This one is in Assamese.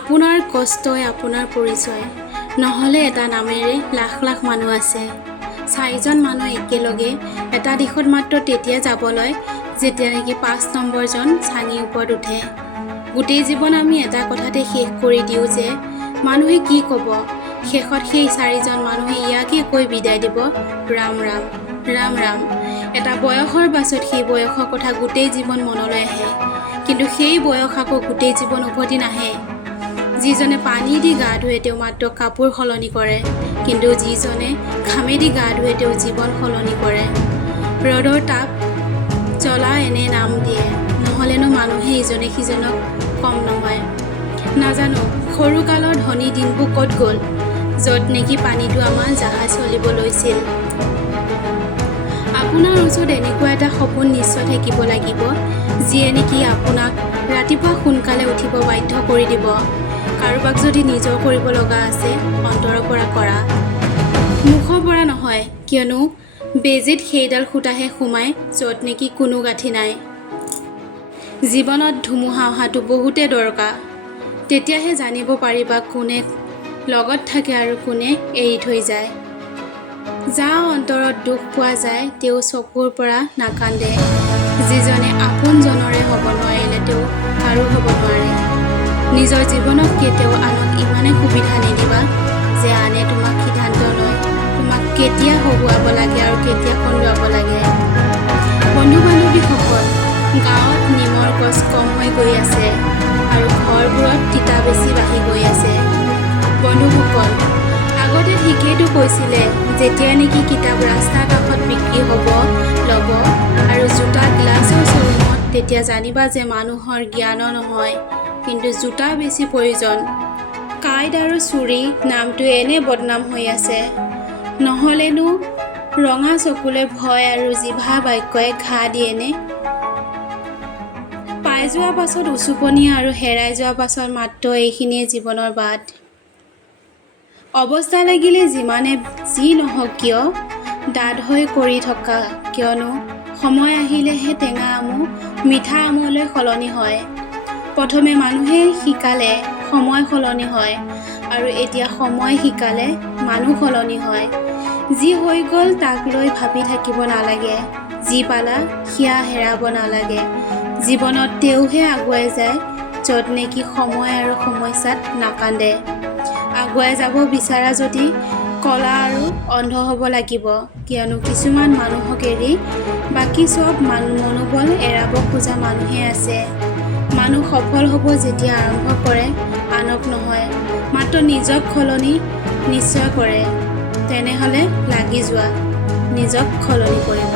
আপোনাৰ কষ্টই আপোনাৰ পৰিচয়, নহ'লে এটা নামেৰে লাখ লাখ মানুহ আছে। 4জন মানুহ একেলগে এটা দিশত মাত্ৰ তেতিয়া যাবলৈ যেতিয়া নেকি 5 নম্বৰজন চাঙি ওপৰত উঠে। গোটেই জীৱন আমি এটা কথাতে শেষ কৰি দিওঁ যে মানুহে কি ক'ব। শেষত সেই 4জন মানুহে ইয়াকে কৈ বিদায় দিব, ৰাম ৰাম ৰাম ৰাম। এটা বয়সৰ পাছত সেই বয়সৰ কথা গোটেই জীৱন মনলৈ আহে, কিন্তু সেই বয়স আকৌ গোটেই জীৱন উভতি নাহে। যিজনে পানী দি গা ধুৱে তেওঁ মাত্ৰ কাপোৰ সলনি কৰে, কিন্তু যিজনে ঘামেদি গা ধুৱে তেওঁ জীৱন সলনি কৰে। ৰ'দৰ তাপ জ্বলা এনে নাম দিয়ে, নহ'লেনো মানুহে ইজনে সিজনক কম নহয়। নাজানো সৰুকালৰ ধনী দিনবোৰ ক'ত গ'ল, য'ত নেকি পানীটো আমাৰ জাহাজ চলিব লৈছিল। আপোনাৰ ওচৰত এনেকুৱা এটা সপোন নিশ্চয় থাকিব লাগিব, যিয়ে নেকি আপোনাক ৰাতিপুৱা সোনকালে উঠিব বাধ্য কৰি দিব। কাৰোবাক যদি নিজৰ কৰিব লগা আছে, অন্তৰৰ পৰা কৰা, মুখৰ পৰা নহয়, কিয়নো বেজীত সেইডাল সূতাহে সোমাই য'ত নেকি কোনো গাঁঠি নাই। জীৱনত ধুমুহা অহাটো বহুতে দৰকাৰ, তেতিয়াহে জানিব পাৰিবা কোনে লগত থাকে আৰু কোনে এৰি থৈ যায়। যাৰ অন্তৰত দুখ পোৱা যায় তেওঁ চকুৰ পৰা নাকান্দে, যিজনে আপোনজনৰে হ'ব নোৱাৰিলে তেওঁ কাৰো হ'ব নোৱাৰে। নিজৰ জীৱনত কেতিয়াও আনক ইমানে সুবিধা নিদিবা যে আনে তোমাক সিদ্ধান্ত লয় তোমাক কেতিয়া হহুৱাব লাগে আৰু কেতিয়া কন্দুৱাব লাগে। বন্ধু বান্ধৱীসকল, গাঁৱত নিমৰ গছ কম হৈ গৈ আছে আৰু ঘৰবোৰত তিতা বেছি বাঢ়ি গৈ আছে। বন্ধুসকল, আগতে ঠিকেইটো কৈছিলে, যেতিয়া নেকি কিতাপ ৰাস্তাৰ কাষত বিক্ৰী হ'ব ল'ব আৰু জোতা গ্লাছৰ শ্ব'ৰুমত, তেতিয়া জানিবা যে মানুহৰ জ্ঞানৰ নহয় কিন্তু জোতাৰ বেছি প্ৰয়োজন। কাঁইট আৰু চুৰি নামটো এনে বদনাম হৈ আছে, নহ'লেনো ৰঙা চকুলে ভয় আৰু জিভা বাক্যই ঘা দিয়েনে? পাই যোৱাৰ পাছত উচুপনীয়া আৰু হেৰাই যোৱাৰ পাছত মাত্ৰ এইখিনিয়ে জীৱনৰ বাট। অৱস্থা লাগিলে যিমানে যি নহওক কিয় ডাঠ হৈ কৰি থকা, কিয়নো সময় আহিলেহে টেঙা আমো মিঠা আমলৈ সলনি হয়। প্ৰথমে মানুহে শিকালে সময় সলনি হয়, আৰু এতিয়া সময় শিকালে মানুহ সলনি হয়। যি হৈ গ'ল তাক লৈ ভাবি থাকিব নালাগে, যি পালা সেয়া হেৰাব নালাগে। জীৱনত তেওঁহে আগুৱাই যায় য'ত নেকি সময় আৰু সমস্যাত নাকান্দে। আগুৱাই যাব বিচাৰা যদি কলা আৰু অন্ধ হ'ব লাগিব, কিয়নো কিছুমান মানুহক এৰি বাকী চব মনোবল এৰাব খোজা মানুহে আছে। মানুহ সফল হ'ব যেতিয়া আৰম্ভ কৰে আনক নহয়, মাত্ৰ নিজক সলনি নিশ্চয় কৰে। তেনেহ'লে লাগি যোৱা, নিজক সলনি কৰিব।